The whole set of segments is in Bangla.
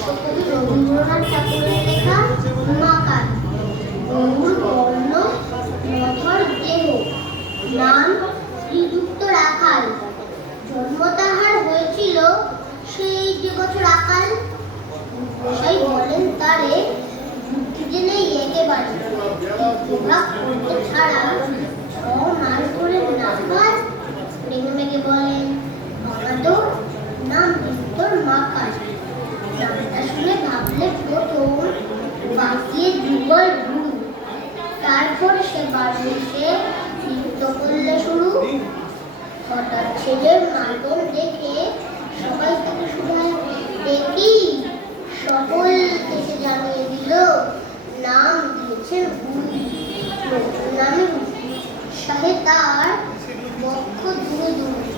বিশ্বকবি রবীন্দ্রনাথ ঠাকুরের লেখা মাকাল। গরুর বর্ণ মধর দেহ, নাম শ্রীযুক্ত রাখাল। জন্ম তাহার হয়েছিল সেই যে বছর আকাল। মশাই বলেন তারে বুদ্ধি যে নেই একেবারে, প্রভাব করতে ছাড়া 6 মাস ধরে নাকাল। রেগে মেগে বলেন বাহাদুর, নাম তোর মাকাল। নামটা শুনে ভাবলে প্রথম বাঁকিয়ে যুগল ভ্রু, তারপর সে বাড়ি এসে নৃত্য করলে শুরু। হঠাৎ ছেলের মাতম দেখে সবাই তাকে শুধায় দেখি, সকল এসে জানিয়ে দিল নাম দিয়েছে নামে শাহে তার বক্ষ দূরে দূরে।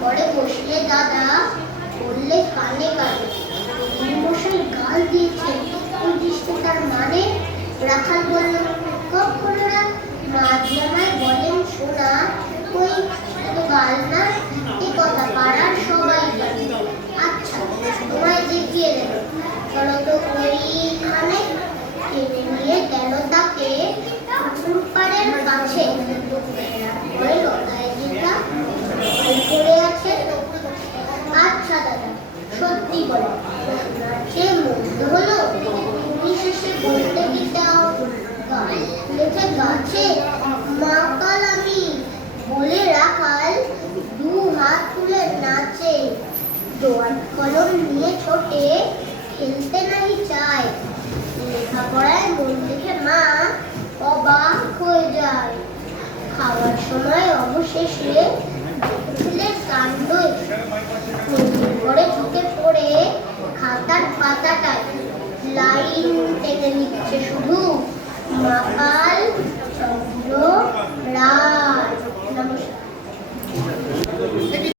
পরে বসলে দাদা বললে কানে কানে মশাই গাল দিয়েছে, বুঝিসতে তার মানে? রাখাল বলল কখনোরা মাঝি আমায় বলেন শোনা, ওই তো গাল না, এ কথা পাড়ার সবাই জানে। আচ্ছা তোমায় দেখিয়ে দেব, চলো তো ওইখানে। টেনে নিয়ে গেল তাকে পুকুর পাড়ের কাছে। ওই লতায় যেটা পড়ে আছে। আচ্ছা দাদা সত্যি বলো, নাচে মন্দ হলো? তুমি শেষে বলতে কি দাও গাল ফুলেছে গাছে? মাকাল আমি বলে রাখাল 2 হাত তুলে নাচে। জোয়ার কলম নিয়ে ছোটে খেলতে নাহি চায়। লেখাপড়ায় মন দেখে মা অবাক হয়ে যায়। খাওয়ার সময় অবশেষে ছেলের কাণ্ড করে চোখে পড়ে খাতার পাতাটায় লাইন টেনে নিচ্ছে শুধু মাকা